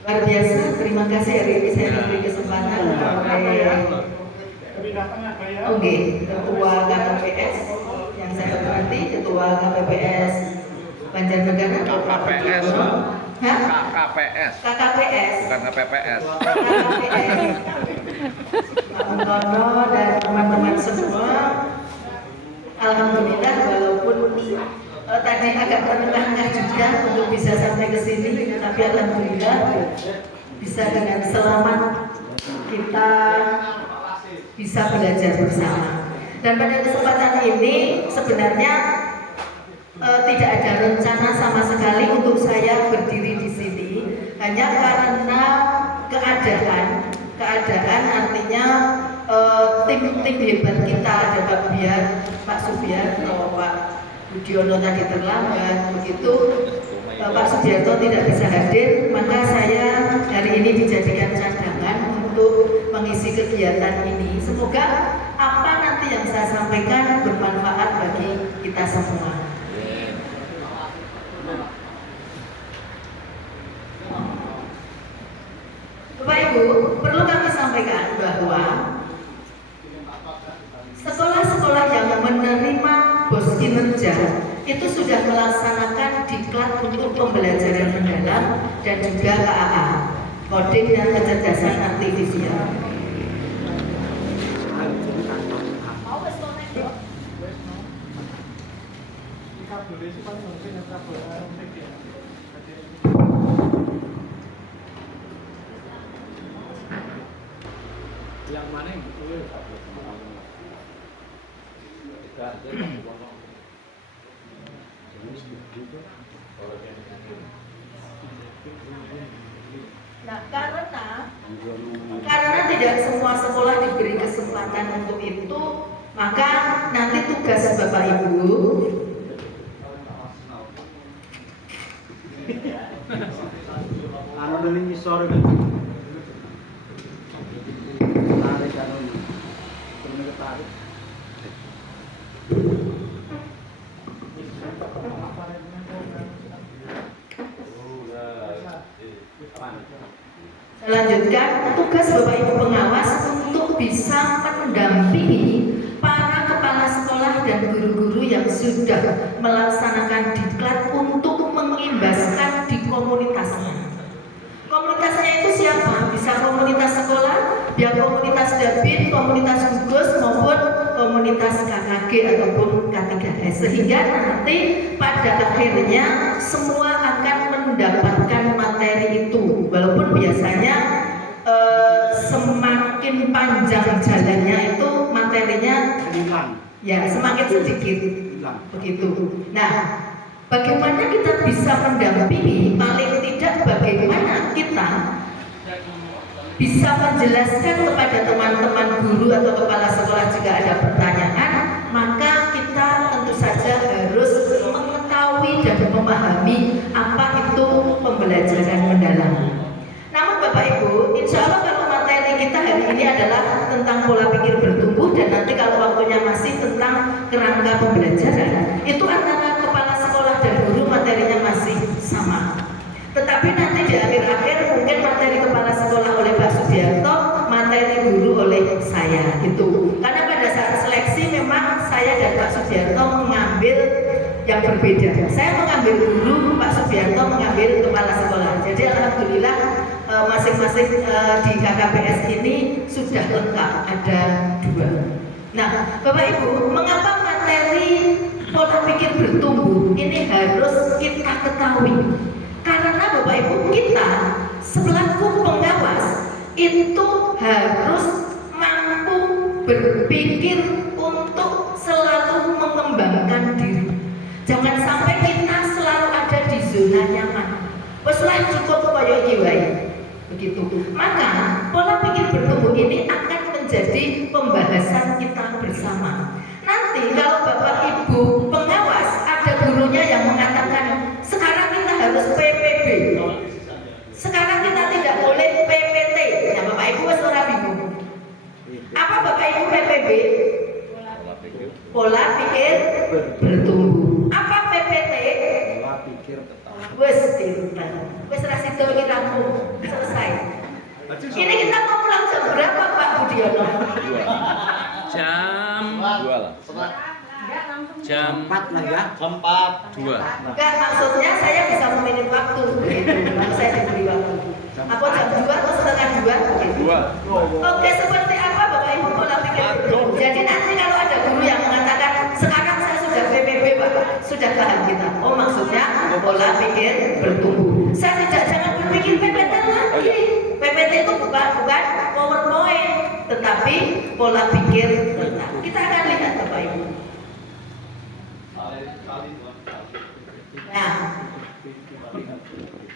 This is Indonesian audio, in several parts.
Luar biasa, terima kasih hari ini saya diberi kesempatan oleh Oke, Ketua KPPS yang saya hormati, Ketua KPPS Banjarnegara, KPPS, Hah? KKPS, KKPS, bukan KPPS. KKPS, Pak Untono dan teman-teman semua. Alhamdulillah walaupun tadi agak terengah-engah juga untuk bisa sampai ke sini, tapi alhamdulillah bisa dengan selamat kita bisa belajar bersama. Dan pada kesempatan ini sebenarnya tidak ada rencana sama sekali untuk saya berdiri di sini, hanya karena keadaan artinya tim hebat kita ada Pak Subiarto, Pak Budiono tadi terlambat, begitu Pak Subiarto tidak bisa hadir, maka saya hari ini dijadikan cadangan untuk mengisi kegiatan ini. Semoga apa nanti yang saya sampaikan bermanfaat bagi kita semua. Bapak Ibu, perlu kami sampaikan bahwa sekolah-sekolah yang menerima bos kinerja itu sudah melaksanakan diklat untuk pembelajaran mendalam dan juga KAA, coding dan kecerdasan artifisial. Yang mana yang betul? Nah, karena tidak semua sekolah diberi kesempatan untuk itu, maka nanti tugas Bapak Ibu Anu dari misor tarik anu terus tarik. Selanjutkan, tugas Bapak Ibu pengawas untuk bisa mendampingi para kepala sekolah dan guru-guru yang sudah melaksanakan diklat untuk mengimbaskan di komunitasnya. Komunitasnya itu siapa? Bisa komunitas sekolah, biar komunitas Dabin, komunitas gugus maupun komunitas KKG ataupun K3S, sehingga nanti pada akhirnya semua akan mendapatkan materi itu, walaupun biasanya semakin panjang jalannya itu materinya ya semakin sedikit begitu. Nah, bagaimana kita bisa mendampingi, paling tidak bagaimana kita bisa menjelaskan kepada teman-teman guru atau kepala sekolah jika ada pertanyaan, maka kita tentu saja harus mengetahui dan memahami apa itu pembelajaran mendalam. Namun Bapak Ibu, insya Allah kalau materi kita hari ini adalah tentang pola pikir bertumbuh, dan nanti kalau waktunya masih tentang kerangka pembelajaran, itu antara kepala sekolah dan guru materinya masih sama. Tetapi nanti di akhir-akhir mungkin materi kepala sekolah oleh Pak Subiarto, materi guru oleh saya gitu. Karena pada saat seleksi memang saya dan Pak Subiarto mengambil yang berbeda. Saya mengambil guru, Pak Subiarto mengambil kepala sekolah. Jadi alhamdulillah masing-masing di KKPS ini sudah lengkap, ada 2. Nah, Bapak Ibu, mengapa materi pola pikir bertumbuh ini harus kita ketahui? Karena Bapak Ibu, kita selaku pengawas itu harus mampu berpikir untuk selalu mengembangkan diri. Jangan sampai kita selalu ada di zona nyaman. Weslah cukup koyo iki wae. Begitu. Maka pola pikir bertumbuh ini akan menjadi pembahasan kita bersama. Nanti kalau Bapak Ibu pengawas ada gurunya yang mengatakan sekarang kita harus PPB, sekarang kita tidak boleh PPT. Nah Bapak Ibu wes ora bingung. Apa Bapak Ibu PPB? Pola pikir bertumbuh. Apa PPT? Pola pikir Wes pinter. Wes ra sida iki rampung. Keempat lah ya. Keempat. Dua. Enggak, maksudnya saya bisa memilih waktu gitu. Kalau saya diberi waktu. Apa jam 2 atau setengah 2 gitu. Dua. Oke, seperti apa Bapak Ibu pola pikir itu? Jadi nanti kalau ada guru yang mengatakan sekarang saya sudah PPB Bapak, sudah paham kita. Oh maksudnya pola pikir bertumbuh. Saya jangan berpikir PPT lagi. PPT itu bukan PowerPoint, tetapi pola pikir kita. Kita akan lihat Bapak Ibu. Nah,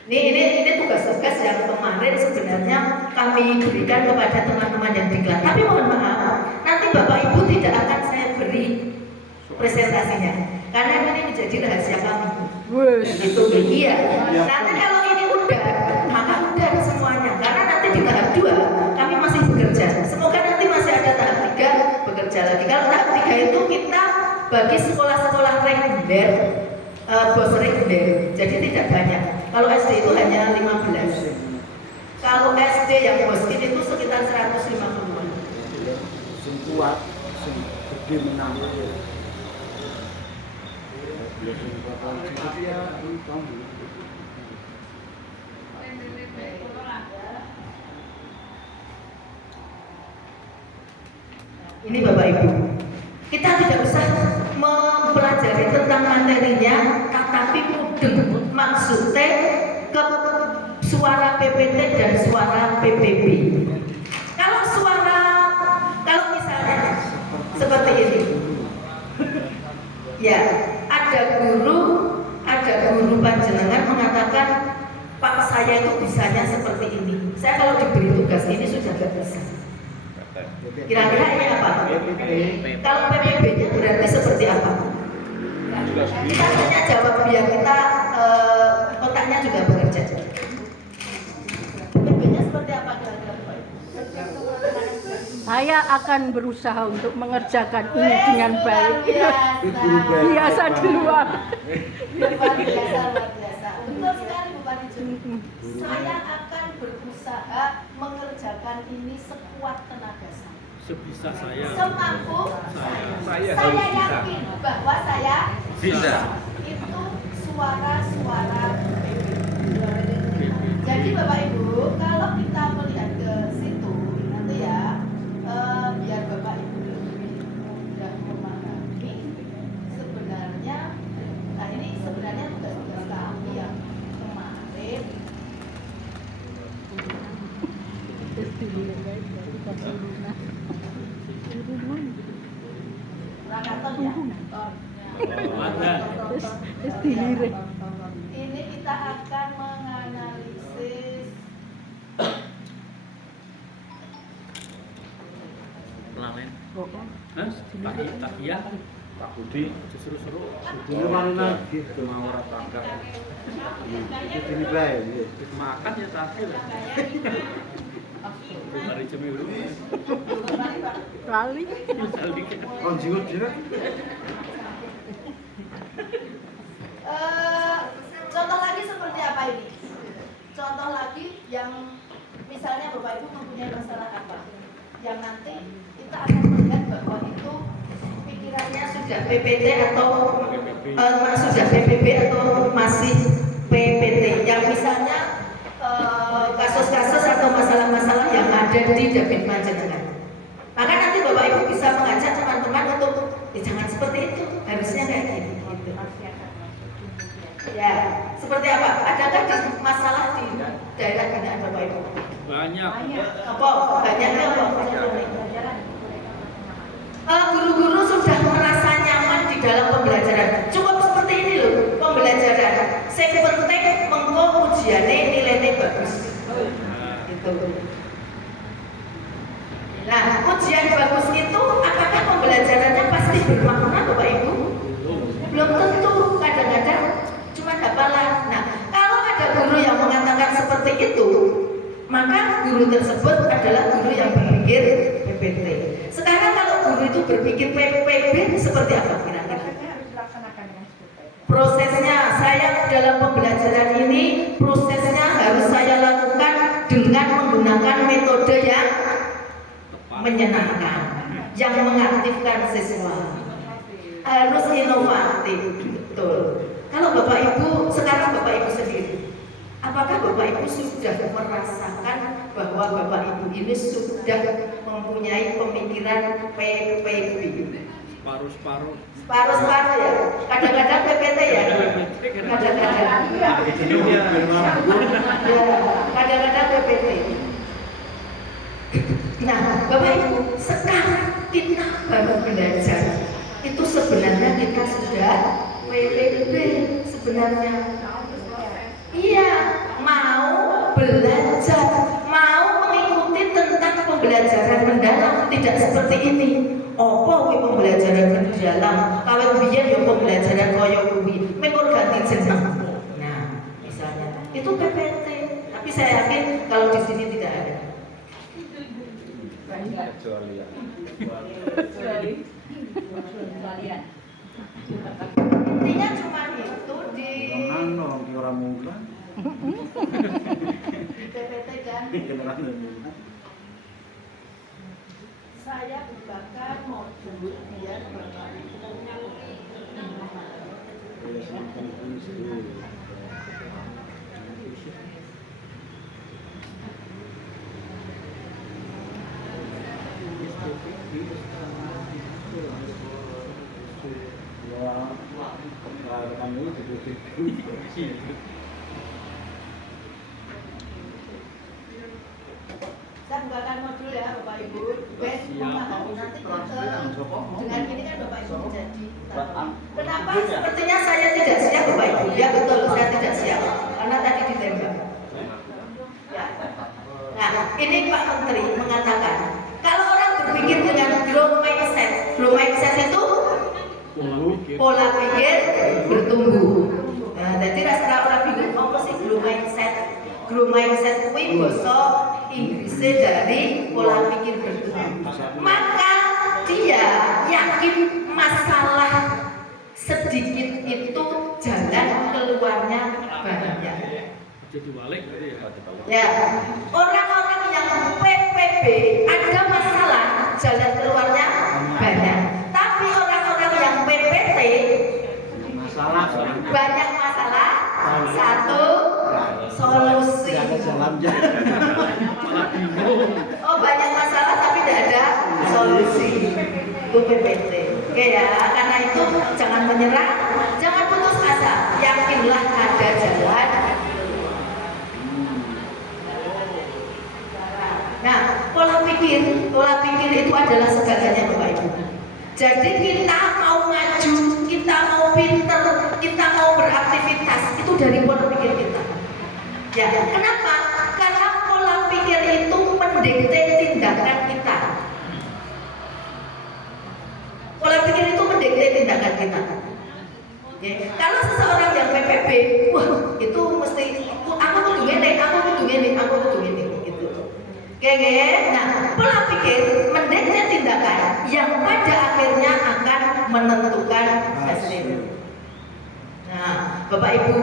ini tugas-tugas yang kemarin sebenarnya kami berikan kepada teman-teman yang di kelas. Tapi mohon maaf, nanti Bapak Ibu tidak akan saya beri presentasinya, karena ini menjadi rahasia kami. Itu iya. Nanti kalau ini udah, maka udah semuanya. Karena nanti di tahap 2 kami masih bekerja. Semoga nanti masih ada tahap 3 bekerja lagi. Kalau tahap 3 itu kita bagi sekolah-sekolah reguler, bos reguler, jadi tidak banyak. Kalau SD itu hanya 15. Kalau SD yang bos ini itu sekitar 150-an. Sing kuat, sing gede menang. Ini Bapak Ibu, kita tidak usah mempelajari tentang materinya, tetapi mudeng maksudnya ke suara PPT dan suara PPB. Kalau misalnya seperti ini, ya ada guru panjenengan mengatakan Pak saya itu bisanya seperti ini. Saya kalau diberi tugas ini sudah gak bisa. Kira-kira ini apa? Kalau PPB-nya berarti seperti apa? Kita hanya jawab biar kita otaknya juga bekerja. PPB-nya seperti apa kira-kira? Saya akan berusaha untuk mengerjakan ini dengan baik. Biasa di luar. Luar biasa. Betul sekali Bu Panijun. Saya akan berusaha mengerjakan ini sekuat tenaga saya. Sebisa saya. Semampu Saya saya yakin bahwa saya Bisa. itu suara-suara jadi Bapak Ibu kalau kita melihat ke situ nanti ya biar Bapak Ibu lebih mudah memahami sebenarnya nah ini sebenarnya tugas-tugas kami yang kemarin Rakaton ya ini kita akan menganalisis Lamen. Hah? Takian. Pak Budi. Seru-seru. Ini mana gitu mau orang tangga. Ini baik. Makan ya terakhir. Hari Cemiru. Lali. Oh jiwa dia. Contoh lagi seperti apa ini? Contoh lagi yang misalnya Bapak Ibu mempunyai masalah apa? Yang nanti kita akan melihat bahwa itu pikirannya sudah PPT atau sudah PPB atau masih PPT. Yang misalnya kasus-kasus atau masalah-masalah yang ada di David Panjenengan. Maka nanti Bapak Ibu bisa mengajak teman-teman untuk jangan seperti itu, harusnya kayak gini. Gitu. Ya, seperti apa? Adakah masalah di daerah binaan Bapak Ibu? Banyak. Apa? Banyaknya apa? Guru-guru sudah merasa nyaman di dalam pembelajaran. Cukup seperti ini loh, pembelajaran. Yang penting mengko ujiannya nilainya bagus. Gitu. Nah, ujian bagus itu apakah pembelajarannya pasti bermakna Bapak Ibu? Belum tentu, kadang-kadang cuma hafalan. Nah, kalau ada guru yang mengatakan seperti itu, maka guru tersebut adalah guru yang berpikir PPT. Sekarang kalau guru itu berpikir PPB seperti apa kira-kira? Prosesnya saya dalam pembelajaran ini, prosesnya harus saya lakukan dengan menggunakan metode yang menyenangkan, yang mengaktifkan siswa. harus inovatif, betul. Kalau Bapak Ibu, sekarang Bapak Ibu sendiri, apakah Bapak Ibu sudah merasakan bahwa Bapak Ibu ini sudah mempunyai pemikiran PPP? Separuh-separuh. Separuh-separuh ya, kadang-kadang PPT ya, kadang-kadang ya, kadang-kadang PPT. Nah, Bapak Ibu, sekarang kita baru belajar. Itu sebenarnya kita sudah PPP sebenarnya. Iya, mau belajar, mau mengikuti tentang pembelajaran mendalam, tidak seperti ini. Apa kuwi pembelajaran mendalam? Kalau biyen ya pembelajaran kaya kuwi, mengko ganti jeneng. Nah, misalnya itu PPT, tapi saya yakin kalau di sini tidak ada. Intinya cuma itu di orang muda. PPT kan. Saya bukakan modul biar Bapak Ibu saya bukakan modul ya Bapak Ibu. Memahami nanti dengan ini kan Bapak Ibu menjadi. Kenapa sepertinya saya tidak siap Bapak Ibu? Ya betul, saya tidak siap karena tadi ditembak. Ya. Nah, ini Pak Menteri mengatakan kalau orang berpikir dengan growth mindset itu pola pikir bertumbuh. Nah, jadi rasa orang bingung apa sih growth mindset? Growth mindset itu bahasa Inggrisnya dari pola pikir bertumbuh. Maka dia yakin masalah sedikit itu jalan keluarnya banyak. Jadi balik tadi ya. Ya, orang-orang yang PPP ada masalah jalan keluarnya banyak. Tapi orang-orang yang PPT Masalah banyak masalah, satu solusi. Oh, banyak masalah tapi tidak ada solusi. Itu PPT. Oke ya, karena itu jangan menyerah, jangan putus asa, yakinlah ada jalan. Nah, pola pikir itu adalah segalanya Bapak Ibu. Jadi kita mau maju, kita mau pinter, kita mau beraktivitas, itu dari pola pikir kita. Ya, kenapa? Karena pola pikir itu mendikte tindakan kita. Pola pikir itu mendikte tindakan kita. Ya, kalau seseorang yang PPP, wah itu mesti aku kudu ngene, aku kudu ngene, aku kudu ngene gitu. Oke, nah pola pikir mendikte tindakan yang pada akhirnya akan menentukan hasil. Nah, Bapak Ibu,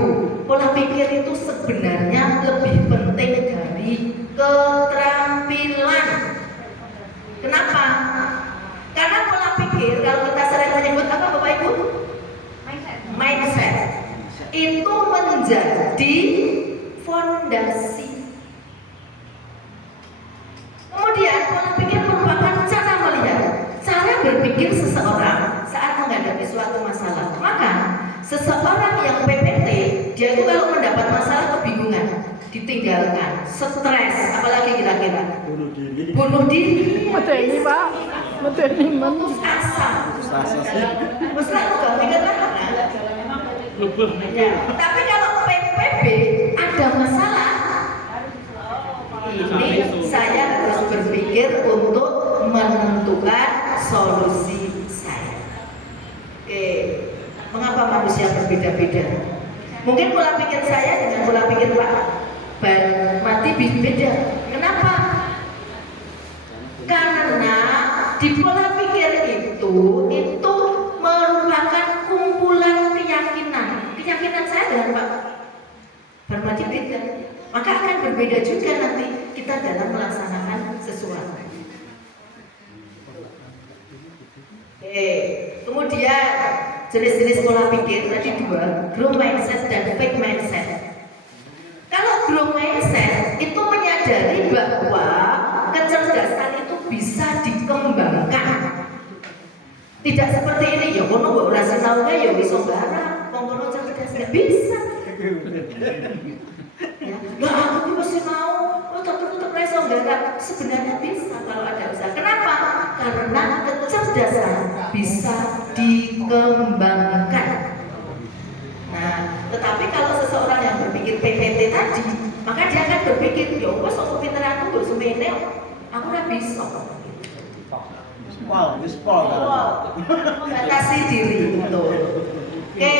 pola pikir itu sebenarnya lebih penting dari keterampilan. Kenapa? Karena pola pikir kalau kita sering menyebut apa Bapak Ibu? Mindset. Itu menjadi fondasi. Kemudian pola pikir merupakan cara melihat, cara berpikir seseorang saat menghadapi suatu masalah. Maka seseorang yang PPT, dia itu kalau mendapat masalah kebingungan, ditinggalkan, stres, apalagi kira-kira bunuh diri, Medeni Pak, medeni putus asa sih. Mesra juga mikir lah. Ya, tapi kalau PPP ada masalah, ini saya harus berpikir untuk menentukan solusi saya. Oke, mengapa manusia berbeda-beda? Mungkin pola pikir saya dengan pola pikir Pak Mati beda. Kenapa? Karena di pola pikir itu merupakan kumpulan keyakinan saya dengan Pak Mati beda. Maka akan berbeda juga nanti kita dalam melaksanakan sesuatu. Oke, Kemudian jenis-jenis pola pikir tadi dua, growth mindset dan fixed mindset. Kalau growth mindset itu menyadari bahwa kecerdasan itu bisa dikembangkan. Tidak seperti ini, ya kono mbok ora sinauke ya wis sembarang, wong kono cerdas nggak bisa. Ya, lah aku ki mesti mau, tetep iso nggarap. Sebenarnya bisa kalau ada usaha. Kenapa? Karena kecerdasan bisa dikembangkan. Nah, tetapi kalau seseorang yang berpikir PPT tadi, maka dia akan berpikir, ya wes kok pinter aku semene, aku ora bisa. Batasi diri, betul. Oke.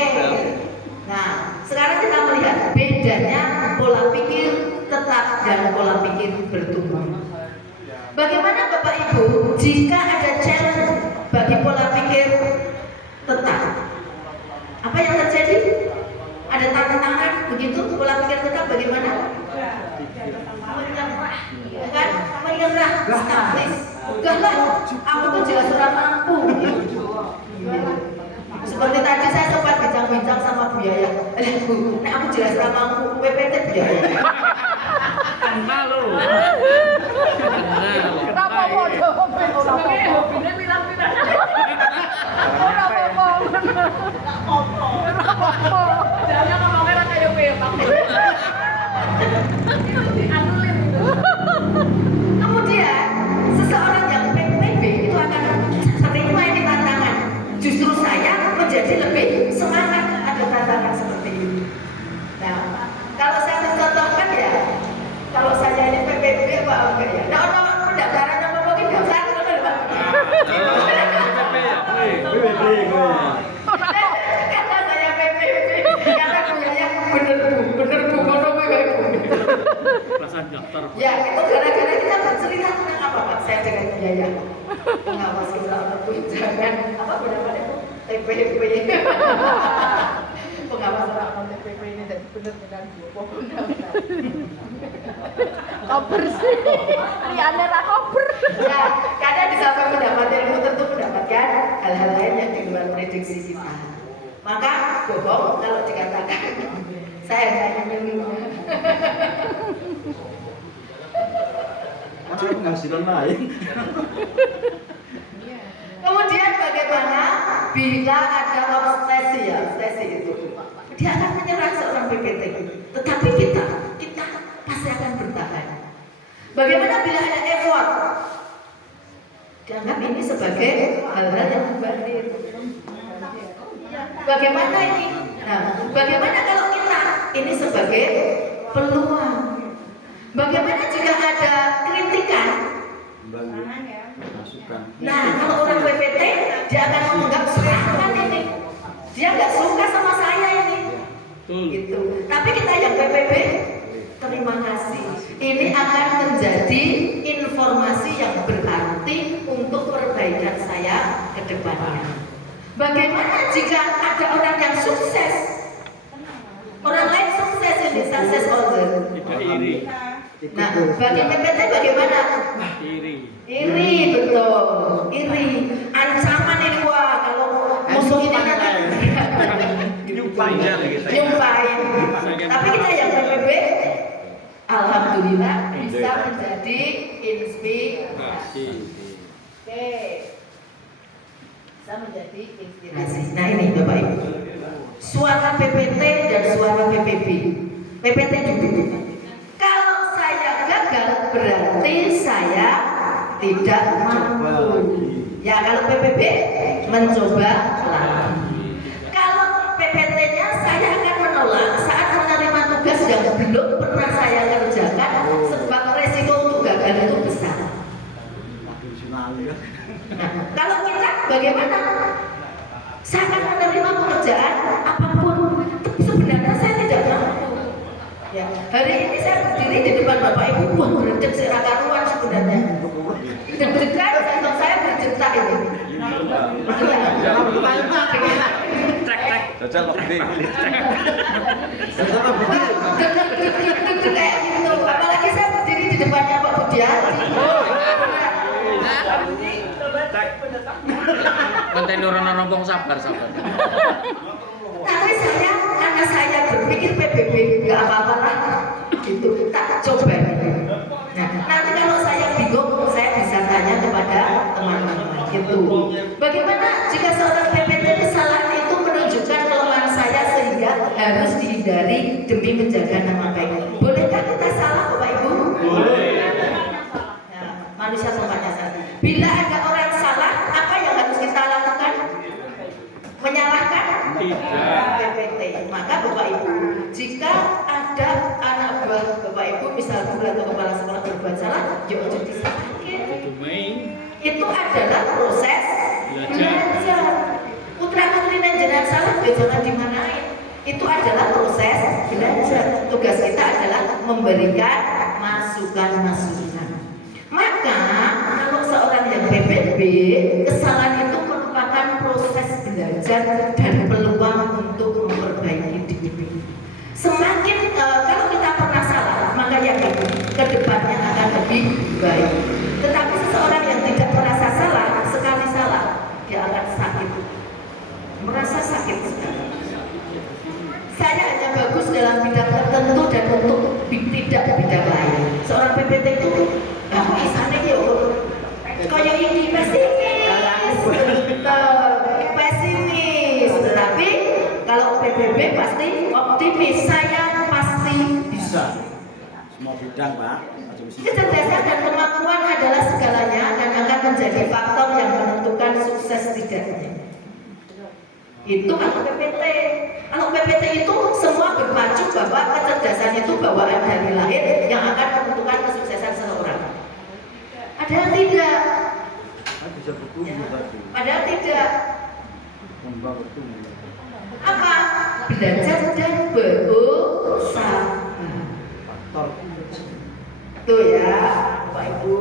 Nah, sekarang kita melihat bedanya pola pikir tetap dan pola pikir bertumbuh. Bagaimana Bapak Ibu jika ada challenge bagi pola pikir tetap? Apa yang terjadi? Ada tantangan begitu pola pikir tetap bagaimana? Menyerah, bukan menyerah, statis. Enggak lah, aku tuh jelas ora mampu. Seperti tadi saya sempat bincang-bincang sama Bu Yaya. Bu, nah aku jelas ora mampu PPT Bu Yaya. Kenal lo. Kenapa bodoh? Sebagai hobinya bilang-bilang. Ora apa-apa. Jangan ngomongnya kayak pepak. Kemudian seseorang yang PPB itu akan terima ini tantangan. Justru saya menjadi lebih semangat ada tantangan seperti ini. Nah, kalau saya mencontohkan ya, kalau saya ini PPB apa enggak ya? Nah, orang pendaftaran apa mungkin daftar kan Pak? Karena saya PPB, karena kuliahnya bener Bu, ngono kuwi bae Bu. Ya, itu gara-gara kita bercerita tentang apa Pak? Saya dengan biaya pengawas keselamatan tunjangan apa namanya itu TPP. Pengawas keselamatan TPP ini jadi benar-benar pendaftar. Koper sih. Liane ra koper. Ya, kadang di samping mendapatkan ilmu tentu mendapatkan hal-hal lain yang di luar prediksi kita. Maka bohong kalau dikatakan saya hanya ilmu. Ada penghasilan lain. Kemudian bagaimana bila ada obsesi ya, obsesi itu dia akan menyerah seorang PPT. Tetapi kita pasti akan bertahan. Bagaimana bila ada effort? Dianggap ini sebagai hal-hal yang mubazir. Bagaimana ini? Nah, bagaimana kalau kita ini sebagai peluang? Bagaimana jika ada kritikan? Nah, kalau orang PPT dia akan menganggap serangan ini. Dia nggak suka sama saya ini. Gitu. Tapi kita yang PPB, terima kasih. Ini akan menjadi informasi yang berarti untuk perbaikan saya ke depannya. Bagaimana jika ada orang yang sukses? Orang lain sukses ini, sukses order. Nah, bagi PPT bagaimana? Iri, betul. Iri. Ancaman ini wah kalau musuh ini nanti nyumpain. Tapi kita yang PPB, alhamdulillah bisa menjadi inspirasi. Oke. Bisa menjadi inspirasi. Nah ini Bapak Ibu. Suara PPT dan suara PPB. PPT dulu. Kalau saya gagal berarti saya tidak mampu. Ya kalau PPB mencoba lagi. Kalau PPT-nya saya akan menolak saat menerima tugas yang belum pernah saya kerjakan sebab resiko untuk gagal itu besar. Nah, kalau kita bagaimana? Saya akan menerima pekerjaan apapun, sebenarnya saya tidak mampu. Ya, hari ini saya berdiri di depan Bapak Ibu, wah berdek karuan sebenarnya. Deg-degan, jantung saya berdetak ini. Jajal loh, ini. Deg-deg kayak gitu. Apalagi saya berdiri di depannya Pak Budiati. ngenteni ora ana wong sabar. Tapi karena saya berpikir PBB nggak apa-apa lah, itu tak coba. Nah, nanti kalau saya bingung, saya bisa tanya kepada teman-teman. Gitu. Bagaimana jika seorang PPT kesalahan itu menunjukkan kelemahan saya sehingga harus dihindari demi menjaga nama baik? Bolehkah kita salah, Bapak Ibu? Boleh. Nah, manusia tempatnya salah. Bila ada orang salah, apa yang harus kita lakukan? Menyalahkan? Tidak. PPT. Maka Bapak Ibu, jika ada anak buah Bapak Ibu, misal guru atau kepala sekolah berbuat salah, jangan jadi sakit. Itu adalah proses belajar. Putra putri jenengan salah, ya jangan dimarahin. Itu adalah proses belajar. Tugas kita adalah memberikan masukan-masukan. Maka kalau seorang yang PPB, kesalahan itu merupakan proses belajar dan peluang untuk memperbaiki diri. Semakin kalau kita pernah salah, maka yakin kedepannya akan lebih baik. Tetapi seseorang yang tidak merasa salah, sekali salah, dia akan sakit, merasa sakit sekali. Saya hanya bagus dalam bidang tertentu dan untuk tidak bidang lain. Seorang PPT itu, misalnya kayak ini pesimis, tetapi kalau PBB pasti optimis. Saya pasti bisa. Semua bidang, Pak. Kecerdasan dan kemampuan adalah segalanya dan akan menjadi faktor yang menentukan sukses tidaknya. Itu kalau PPT. Kalau PPT itu semua berpacu bahwa kecerdasan itu bawaan dari lahir yang akan menentukan kesuksesan seseorang. Padahal tidak. Bisa bertumbuh tadi. Padahal tidak. Kembang bertumbuh. Apa? Belajar dan berusaha. Faktor. Tuh ya, Bapak Ibu.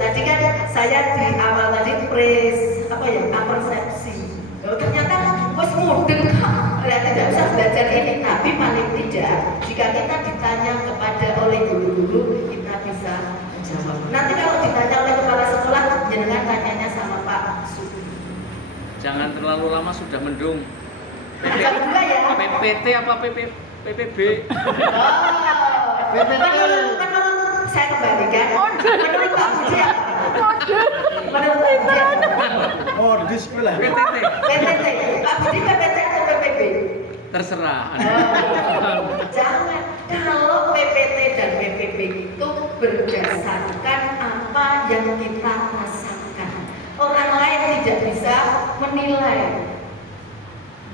Tadi kan saya di awal tadi persepsi. Ternyata bos mudeng tidak usah belajar ini, tapi paling tidak jika kita ditanya kepada oleh guru-guru kita bisa menjawab. Nanti kalau ditanya oleh kepala sekolah, jangan tanyanya sama Pak Su. Jangan terlalu lama sudah mendung. Jam 2 ya. PPT apa PPB? Menurut saya kembalikan. Menurut Pak Budi apa? Menurut Pak Budi apa? Oh, display lah. PPT. PPT. Pak Budi PPT atau PPB? Terserah. Jangan. Kalau PPT dan PPB itu berdasarkan apa yang kita rasakan. Orang lain tidak bisa menilai.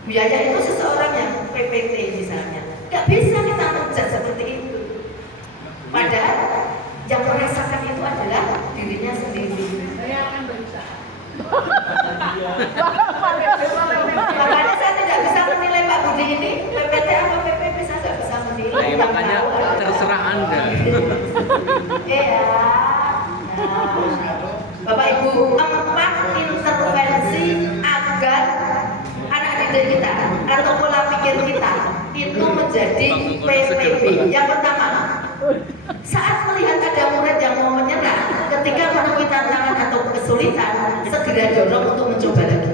Biaya itu seseorang yang PPT misalnya, nggak bisa kita menjudge seperti itu. Padahal yang merasakan itu adalah dirinya sendiri. Saya akan berusaha. Makanya saya tidak bisa menilai Pak Budi ini PPT atau PPP, saya tidak bisa menilai. Nah, makanya terserah Anda. Iya. Nah, Bapak Ibu, 4 intervensi agar anak didik kita atau pola pikir kita itu menjadi PPB. Yang pertama, saat melihat ada murid yang mau menyerah, ketika menemui tantangan atau kesulitan, segera dorong untuk mencoba lagi.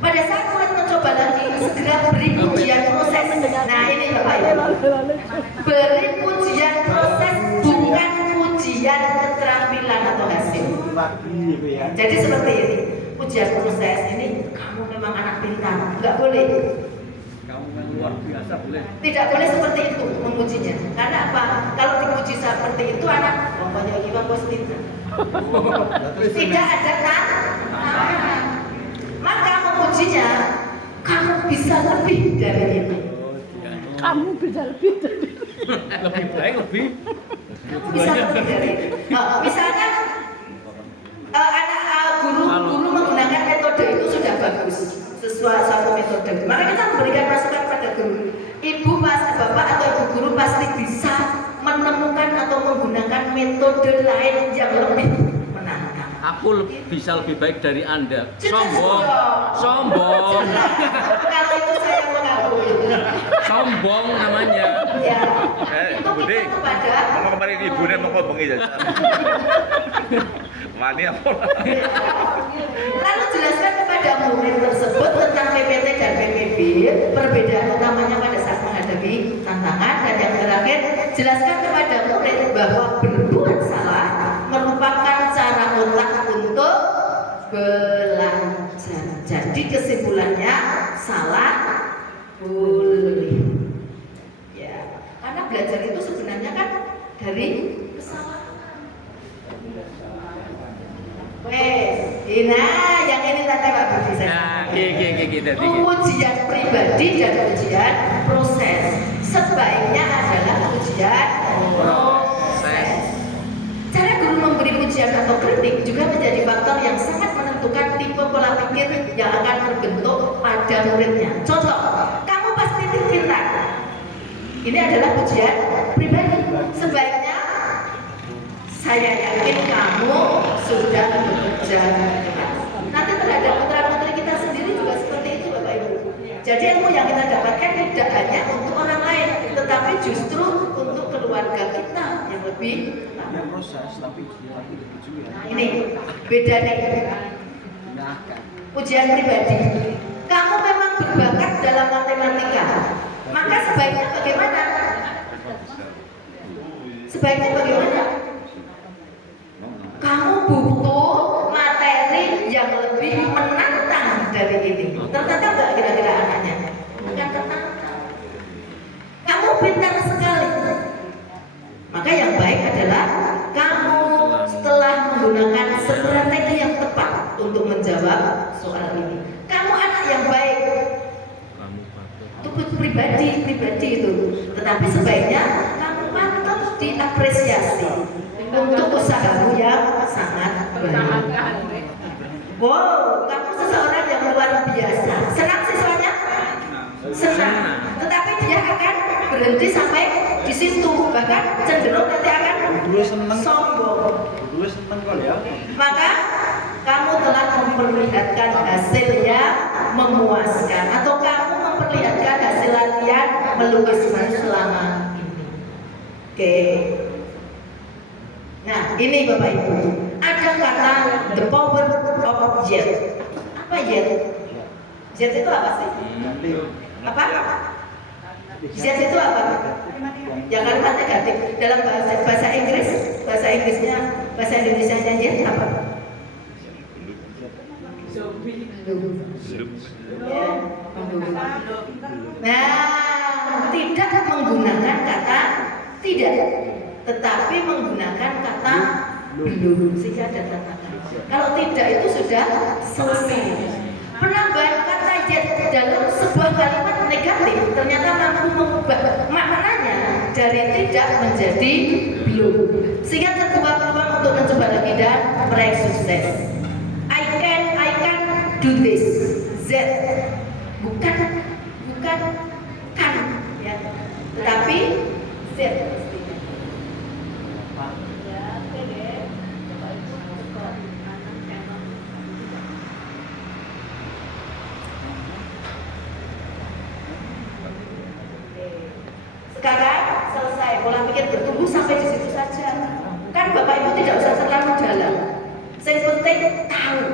Pada saat murid mencoba lagi, segera beri ujian proses. Nah ini Bapak Ibu, beri ujian proses, bukan ujian keterampilan atau hasil. Jadi seperti ini, ujian proses ini, kamu memang anak pintar, nggak boleh. Kamu kan luar biasa boleh. Tidak boleh seperti itu memujinya. Karena apa? Kalau dipuji seperti itu anak, pokoknya gimana bos pintar. Tidak ada tantangan. Maka memujinya, kamu bisa lebih dari ini. Kamu bisa lebih dari Lebih baik lebih. Kamu bisa lebih dari ini. Misalnya guru menggunakan metode itu sudah bagus, sesuai satu metode. Maka kita memberikan masukan pada guru. Ibu bapak atau ibu guru pasti bisa menemukan atau menggunakan metode lain yang lebih menantang. Aku bisa lebih baik dari Anda. Jelas Sombong. dong. Sombong. Kalau itu saya mengakui. Sombong namanya. Ya. Itu Budi, kita kepada kamu kemarin ibunya mau ngomongin aja. Mani apa? Lalu jelaskan kepada murid tersebut tentang PPT dan PPB, perbedaan utamanya pada saat menghadapi tantangan, dan yang terakhir, jelaskan kepada murid bahwa berbuat salah merupakan cara otak untuk belajar. Jadi kesimpulannya salah boleh. Ya, karena belajar itu sebenarnya kan dari kesalahan. Nah, yang ini tadi Pak Budi saya sampaikan. Ujian pribadi dan ujian proses. Sebaiknya adalah ujian proses. Cara guru memberi ujian atau kritik juga menjadi faktor yang sangat menentukan tipe pola pikir yang akan terbentuk pada muridnya. Contoh, kamu pasti pintar. Ini adalah ujian pribadi. Sebaiknya saya yakin kamu sudah bekerja keras. Nanti terhadap putra-putri kita sendiri juga seperti itu Bapak Ibu. Jadi ilmu yang kita dapatkan tidak hanya untuk orang lain, tetapi justru untuk keluarga kita yang lebih Hanya proses tapi tujuan. Nah ini beda nih. Ujian pribadi. Kamu memang berbakat dalam matematika, maka sebaiknya bagaimana? Sebaiknya bagaimana? Kamu butuh materi yang lebih menantang dari ini. Ternyata enggak kira-kira anaknya? Bukan tertantang. Kamu pintar sekali. Maka yang baik adalah kamu setelah menggunakan strategi yang tepat untuk menjawab soal ini. Kamu anak yang baik. Itu pribadi itu. Tetapi sebaiknya kamu patut diapresiasi untuk usahamu yang sangat baik. Wow, kamu seseorang yang luar biasa. Senang siswanya? Senang. Tetapi dia akan berhenti sampai di situ, bahkan cenderung nanti akan sombong. Dua seneng kali ya. Maka kamu telah memperlihatkan hasil yang memuaskan, atau kamu memperlihatkan hasil latihan melukis selama ini. Oke. Nah, ini Bapak Ibu, ada kata the power of yet. Apa yet? Yet itu apa sih? Apa? Yet itu apa? Yang kalimat negatif. Dalam bahasa Inggris, bahasa Indonesianya yet apa? Nah, tidak menggunakan kata tidak, tetapi menggunakan kata belum, sehingga ada kata-kata. Kalau tidak itu sudah selesai. Penambahan kata yet dalam sebuah kalimat negatif ternyata mampu mengubah maknanya dari tidak menjadi belum, sehingga terbuka peluang untuk mencoba lagi dan meraih sukses. I can do this. Z bukan kan ya, tetapi Z. Sekarang selesai, pola pikir bertumbuh sampai di situ saja. Kan Bapak Ibu tidak usah terlalu dalam. Yang penting tahu.